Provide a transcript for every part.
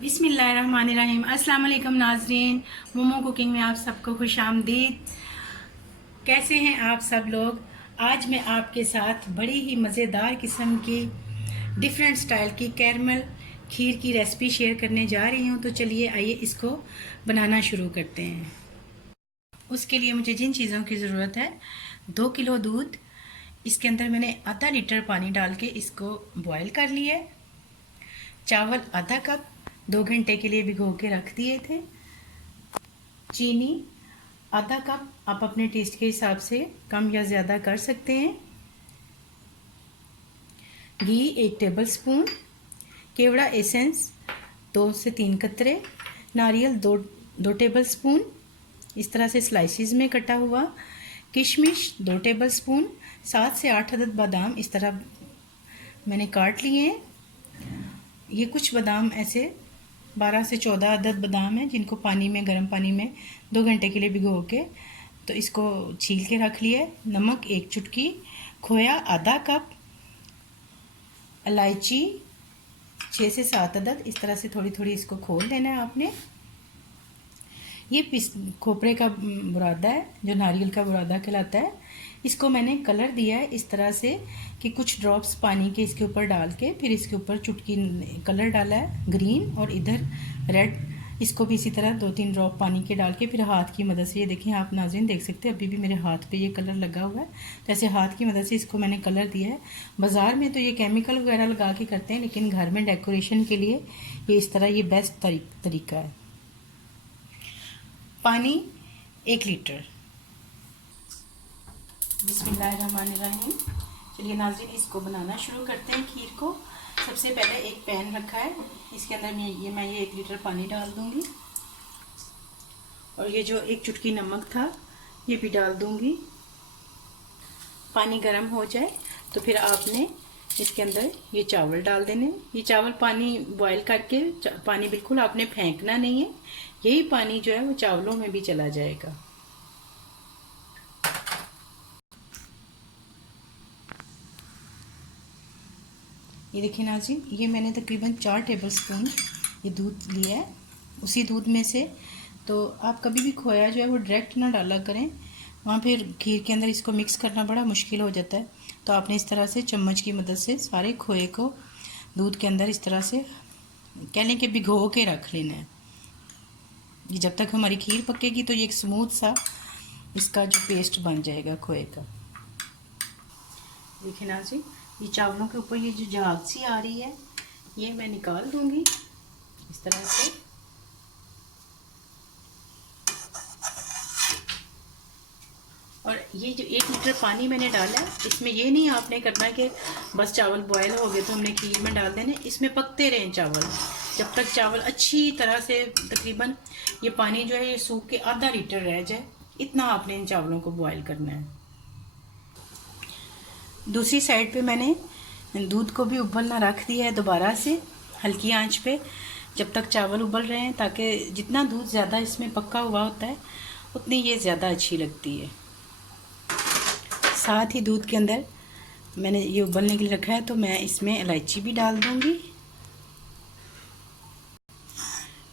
बिस्मिल्लाहिर्रहमानिर्रहीम। अस्सलाम वालेकुम नाज़रीन, मोमो कुकिंग में आप सबको खुश आमदीद। कैसे हैं आप सब लोग? आज मैं आपके साथ बड़ी ही मज़ेदार किस्म की डिफरेंट स्टाइल की कैरमल खीर की रेसिपी शेयर करने जा रही हूँ। तो चलिए आइए इसको बनाना शुरू करते हैं। उसके लिए मुझे जिन चीज़ों की ज़रूरत है, 2 किलो दूध, इसके अंदर मैंने आधा लीटर पानी डाल के इसको बॉयल कर लिया है। चावल आधा कप 2 घंटे के लिए भिगो के रख दिए थे। चीनी आधा कप, आप अपने टेस्ट के हिसाब से कम या ज़्यादा कर सकते हैं। घी 1 टेबल स्पून, केवड़ा एसेंस 2 से 3 कतरे, नारियल 2 टेबल स्पून इस तरह से स्लाइसिस में कटा हुआ, किशमिश 2 टेबल स्पून, 7 से 8 अदद बादाम इस तरह मैंने काट लिए हैं। ये कुछ बादाम ऐसे 12 से 14 अदद बादाम हैं जिनको पानी में, गर्म पानी में 2 घंटे के लिए भिगो के तो इसको छील के रख लिया है। नमक 1 चुटकी, खोया आधा कप, इलायची 6 से 7 अदद इस तरह से थोड़ी थोड़ी इसको खोल लेना है आपने। ये खोपरे का बुरादा है जो नारियल का बुरादा कहलाता है। इसको मैंने कलर दिया है इस तरह से कि कुछ ड्रॉप्स पानी के इसके ऊपर डाल के फिर इसके ऊपर चुटकी कलर डाला है ग्रीन और इधर रेड। इसको भी इसी तरह 2-3 ड्रॉप पानी के डाल के फिर हाथ की मदद से, ये देखें आप नाज़रीन देख सकते हैं अभी भी मेरे हाथ पे ये कलर लगा हुआ है। तो ऐसे हाथ की मदद से इसको मैंने कलर दिया है। बाज़ार में तो ये केमिकल वगैरह लगा के करते हैं, लेकिन घर में डेकोरेशन के लिए ये इस तरह ये बेस्ट तरीका है। पानी 1 लीटर। बिस्मिल्लाहिर्रहमानिर्रहीम। चलिए नाज़रीन इसको बनाना शुरू करते हैं खीर को। सबसे पहले एक पैन रखा है, इसके अंदर मैं ये 1 लीटर पानी डाल दूंगी और ये जो 1 चुटकी नमक था ये भी डाल दूंगी। पानी गर्म हो जाए तो फिर आपने इसके अंदर ये चावल डाल देने। ये चावल पानी बॉईल करके पानी बिल्कुल आपने फेंकना नहीं है, यही पानी जो है वो चावलों में भी चला जाएगा। ये देखिए नाज़रीन, ये मैंने तकरीबन 4 टेबल स्पून ये दूध लिया है। उसी दूध में से तो आप कभी भी खोया जो है वो डायरेक्ट ना डाला करें, वहाँ फिर खीर के अंदर इसको मिक्स करना बड़ा मुश्किल हो जाता है। तो आपने इस तरह से चम्मच की मदद से सारे खोए को दूध के अंदर इस तरह से कह लें कि भिगो के रख लेना है। ये जब तक हमारी खीर पकेगी तो ये एक स्मूथ सा इसका जो पेस्ट बन जाएगा खोए का। देखिए नाज़रीन, ये चावलों के ऊपर ये जो झाग सी आ रही है ये मैं निकाल दूंगी इस तरह से। और ये जो 1 लीटर पानी मैंने डाला है, इसमें ये नहीं आपने करना कि बस चावल बॉयल हो गए तो हमने खीर में डाल देने। इसमें पकते रहें चावल जब तक चावल अच्छी तरह से, तकरीबन ये पानी जो है ये सूख के आधा लीटर रह जाए, इतना आपने इन चावलों को बॉयल करना है। दूसरी साइड पे मैंने दूध को भी उबलना रख दिया है दोबारा से हल्की आंच पे, जब तक चावल उबल रहे हैं, ताकि जितना दूध ज़्यादा इसमें पक्का हुआ होता है उतनी ये ज़्यादा अच्छी लगती है। साथ ही दूध के अंदर मैंने ये उबलने के लिए रखा है तो मैं इसमें इलायची भी डाल दूंगी।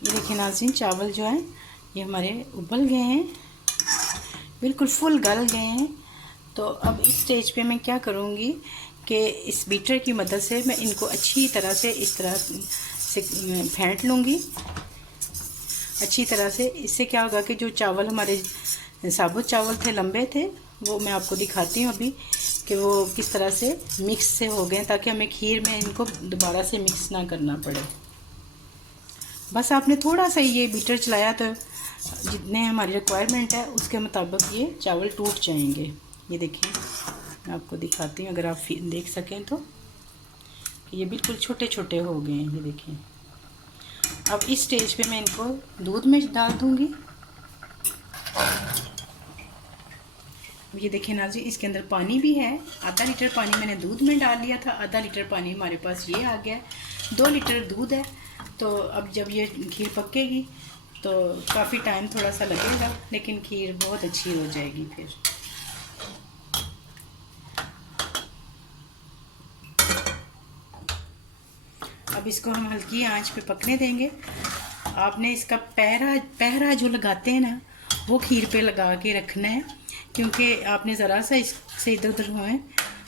ये देखिए नाज़रीन, चावल जो है ये हमारे उबल गए हैं, बिल्कुल फुल गल गए हैं। तो अब इस स्टेज पे मैं क्या करूँगी कि इस बीटर की मदद से मैं इनको अच्छी तरह से इस तरह से फेंट लूँगी अच्छी तरह से। इससे क्या होगा कि जो चावल हमारे साबुत चावल थे, लंबे थे, वो मैं आपको दिखाती हूँ अभी कि वो किस तरह से मिक्स से हो गए, ताकि हमें खीर में इनको दोबारा से मिक्स ना करना पड़े। बस आपने थोड़ा सा ये बीटर चलाया तो जितने हमारी रिक्वायरमेंट है उसके मुताबिक ये चावल टूट जाएंगे। ये देखिए मैं आपको दिखाती हूँ, अगर आप देख सकें तो कि ये बिल्कुल छोटे छोटे हो गए हैं। ये देखिए, अब इस स्टेज पे मैं इनको दूध में डाल दूँगी। ये देखिए नाज़रीन, इसके अंदर पानी भी है, आधा लीटर पानी मैंने दूध में डाल लिया था, आधा लीटर पानी हमारे पास ये आ गया, 2 लीटर दूध है। तो अब जब ये खीर पकेगी तो काफ़ी टाइम थोड़ा सा लगेगा, लेकिन खीर बहुत अच्छी हो जाएगी। फिर अब इसको हम हल्की आंच पे पकने देंगे। आपने इसका पहरा जो लगाते हैं ना, वो खीर पे लगा के रखना है, क्योंकि आपने ज़रा सा इससे इधर उधर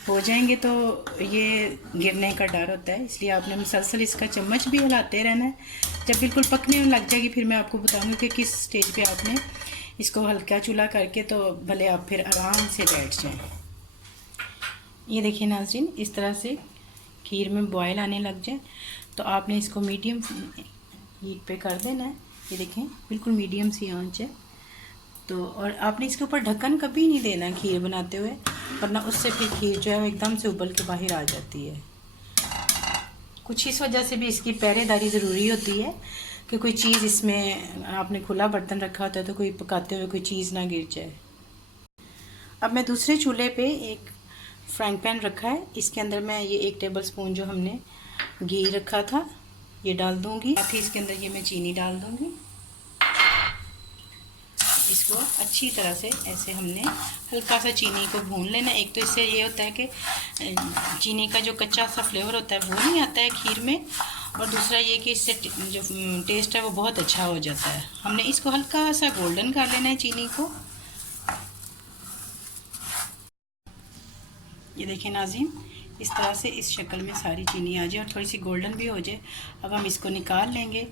हो जाएंगे तो ये गिरने का डर होता है। इसलिए आपने मुसलसल इसका चम्मच भी हिलाते रहना है। जब बिल्कुल पकने में लग जाएगी फिर मैं आपको बताऊंगी कि किस स्टेज पे आपने इसको हल्का चूल्हा करके, तो भले आप फिर आराम से बैठ जाएं। ये देखिए नाज़रीन, इस तरह से खीर में बॉयल आने लग जाए तो आपने इसको मीडियम हीट पे कर देना है। ये देखें बिल्कुल मीडियम सी आंच है। तो और आपने इसके ऊपर ढक्कन कभी नहीं देना खीर बनाते हुए, वरना उससे फिर खीर जो है एकदम से उबल के बाहर आ जाती है। कुछ इस वजह से भी इसकी पहरेदारी ज़रूरी होती है कि कोई चीज़ इसमें, आपने खुला बर्तन रखा होता है तो कोई पकाते हुए कोई चीज़ ना गिर जाए। अब मैं दूसरे चूल्हे पे एक फ्राइंग पैन रखा है। इसके अंदर मैं ये 1 टेबल स्पून जो हमने घी रखा था ये डाल दूंगी। साथ ही इसके अंदर ये मैं चीनी डाल दूंगी। इसको अच्छी तरह से ऐसे हमने हल्का सा चीनी को भून लेना। एक तो इससे ये होता है कि चीनी का जो कच्चा सा फ्लेवर होता है वो नहीं आता है खीर में, और दूसरा ये कि इससे जो टेस्ट है वो बहुत अच्छा हो जाता है। हमने इसको हल्का सा गोल्डन कर लेना है चीनी को। ये देखिए नाज़रीन, इस तरह से इस शक्ल में सारी चीनी आ जाए और थोड़ी सी गोल्डन भी हो जाए। अब हम इसको निकाल लेंगे।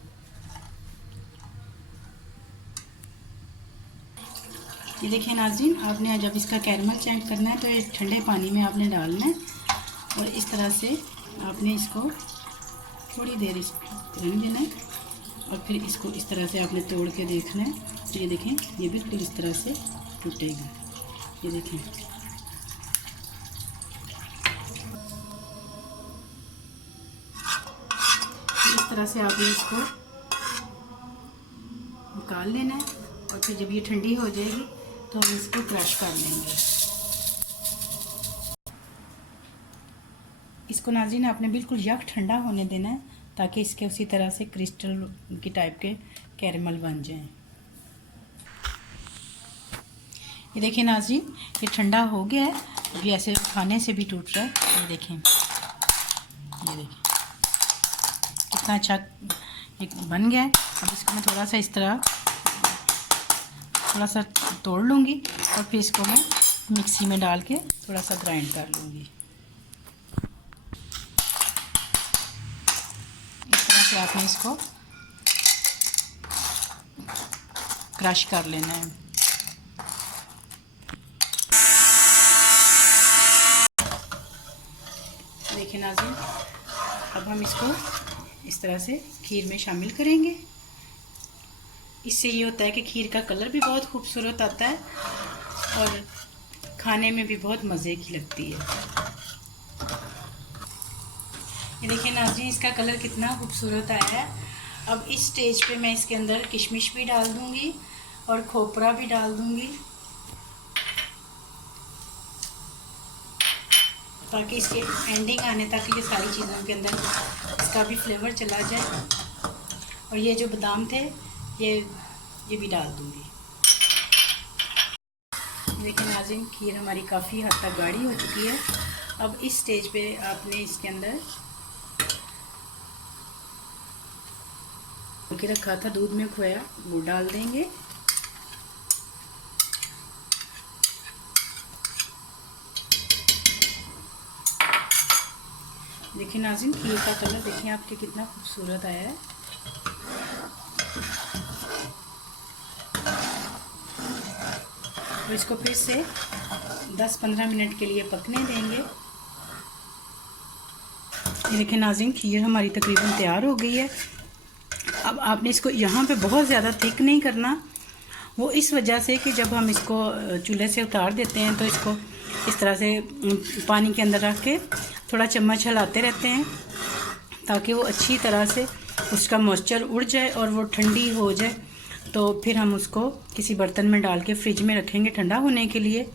ये देखिए नाज़रीन, आपने जब इसका कैरमल चेक करना है तो ये ठंडे पानी में आपने डालना है और इस तरह से आपने इसको थोड़ी देर इसको रंग देना है और फिर इसको इस तरह से आपने तोड़ के देखना है। तो ये देखें, ये बिल्कुल इस तरह से टूटेगा। ये देखें, इस तरह से आपने इसको निकाल लेना है और फिर जब ये ठंडी हो जाएगी तो हम इसको क्रश कर लेंगे। इसको नाज़रीन आपने बिल्कुल यक ठंडा होने देना है ताकि इसके उसी तरह से क्रिस्टल की टाइप के कैरमल बन जाएं। ये देखिए नाज़रीन, ये ठंडा हो गया है, अभी ऐसे खाने से भी टूट रहा है। ये देखें, ये देखें कितना अच्छा एक बन गया है। अब इसको मैं थोड़ा सा इस तरह थोड़ा सा तोड़ लूँगी और फिर इसको मैं मिक्सी में डाल के थोड़ा सा ग्राइंड कर लूँगी। इस तरह से आपने इसको क्रश कर लेना है। देखिए नाज़रीन, अब हम इसको इस तरह से खीर में शामिल करेंगे। इससे ये होता है कि खीर का कलर भी बहुत खूबसूरत आता है और खाने में भी बहुत मज़े की लगती है। ये देखिए नाज़रीन, इसका कलर कितना खूबसूरत आया है। अब इस स्टेज पे मैं इसके अंदर किशमिश भी डाल दूंगी और खोपरा भी डाल दूंगी ताकि इसके एंडिंग आने तक ये सारी चीज़ों के अंदर इसका भी फ्लेवर चला जाए। और ये जो बादाम थे ये भी डाल दूंगी। देखिए नाज़रीन, खीर हमारी काफ़ी हद तक गाढ़ी हो चुकी है। अब इस स्टेज पे आपने इसके अंदर के रखा था दूध में खोया वो डाल देंगे। देखिए नाज़रीन, खीर का कलर देखिए आपके कितना खूबसूरत आया है। तो इसको फिर से 10-15 मिनट के लिए पकने देंगे। ये देखिए नाज़रीन, खीर हमारी तकरीबन तैयार हो गई है। अब आपने इसको यहाँ पे बहुत ज़्यादा थिक नहीं करना, वो इस वजह से कि जब हम इसको चूल्हे से उतार देते हैं तो इसको इस तरह से पानी के अंदर रख के थोड़ा चम्मच हिलाते रहते हैं ताकि वो अच्छी तरह से उसका मॉइस्चर उड़ जाए और वो ठंडी हो जाए। तो फिर हम उसको किसी बर्तन में डाल के फ्रिज में रखेंगे ठंडा होने के लिए।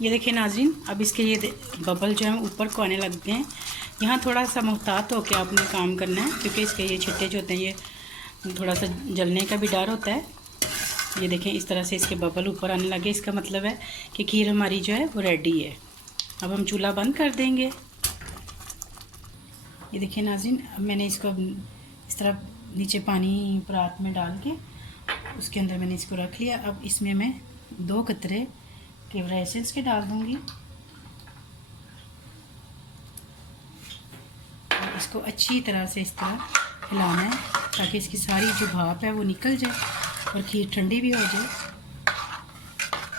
ये देखिए नाज़रीन, अब इसके ये बबल जो है ऊपर को आने लग गए हैं। यहाँ थोड़ा सा मुहतात होकर आपने काम करना है क्योंकि इसके ये छिट्टे जो होते हैं ये थोड़ा सा जलने का भी डर होता है। ये देखें, इस तरह से इसके बबल ऊपर आने लगे, इसका मतलब है कि खीर हमारी जो है वो रेडी है। अब हम चूल्हा बंद कर देंगे। ये देखिए नाज़रीन, अब मैंने इसको इस तरह नीचे पानी परात में डाल के उसके अंदर मैंने इसको रख लिया। अब इसमें मैं 2 कतरे केवड़ा एसेंस के डाल दूँगी और इसको अच्छी तरह से इस तरह हिलाना है ताकि इसकी सारी जो भाप है वो निकल जाए और खीर ठंडी भी हो जाए।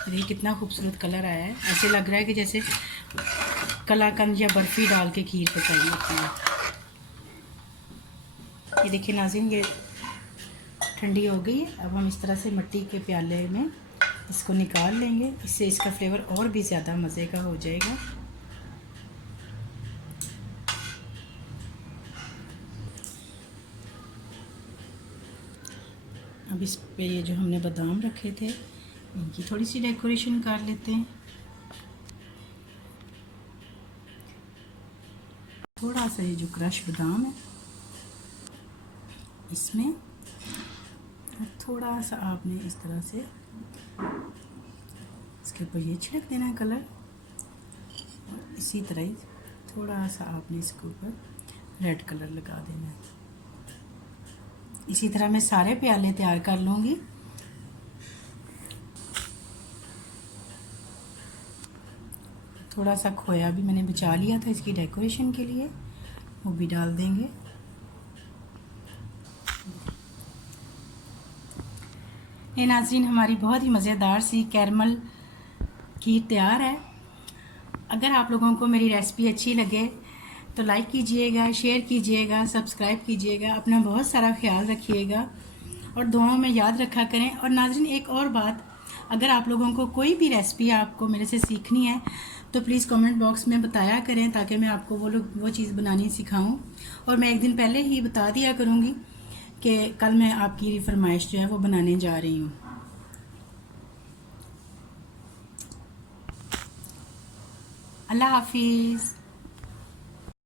देखिए कितना खूबसूरत कलर आया है, ऐसे लग रहा है कि जैसे कलाकंद या बर्फ़ी डाल के खीर पकाई होती है। ये देखिए नाज़रीन, ये ठंडी हो गई है। अब हम इस तरह से मिट्टी के प्याले में इसको निकाल लेंगे, इससे इसका फ्लेवर और भी ज़्यादा मज़े का हो जाएगा। अब इस पे ये जो हमने बादाम रखे थे इनकी थोड़ी सी डेकोरेशन कर लेते हैं। थोड़ा सा ये जो क्रश बादाम है इसमें, और थोड़ा सा आपने इस तरह से इसके ऊपर ये छिड़क देना है कलर, और इसी तरह ही थोड़ा सा आपने इसके ऊपर रेड कलर लगा देना है। इसी तरह मैं सारे प्याले तैयार कर लूँगी। थोड़ा सा खोया भी मैंने बचा लिया था इसकी डेकोरेशन के लिए, वो भी डाल देंगे। ये नाज़रीन, हमारी बहुत ही मज़ेदार सी कैरमल खीर तैयार है। अगर आप लोगों को मेरी रेसिपी अच्छी लगे तो लाइक कीजिएगा, शेयर कीजिएगा, सब्सक्राइब कीजिएगा। अपना बहुत सारा ख्याल रखिएगा और दुआओं में याद रखा करें। और नाज़रीन, एक और बात, अगर आप लोगों को कोई भी रेसिपी आपको मेरे से सीखनी है तो प्लीज़ कमेंट बॉक्स में बताया करें ताकि मैं आपको वो चीज़ बनानी सिखाऊं। और मैं एक दिन पहले ही बता दिया करूँगी कि कल मैं आपकी फरमाइश जो है वो बनाने जा रही हूँ। अल्लाह हाफिज़।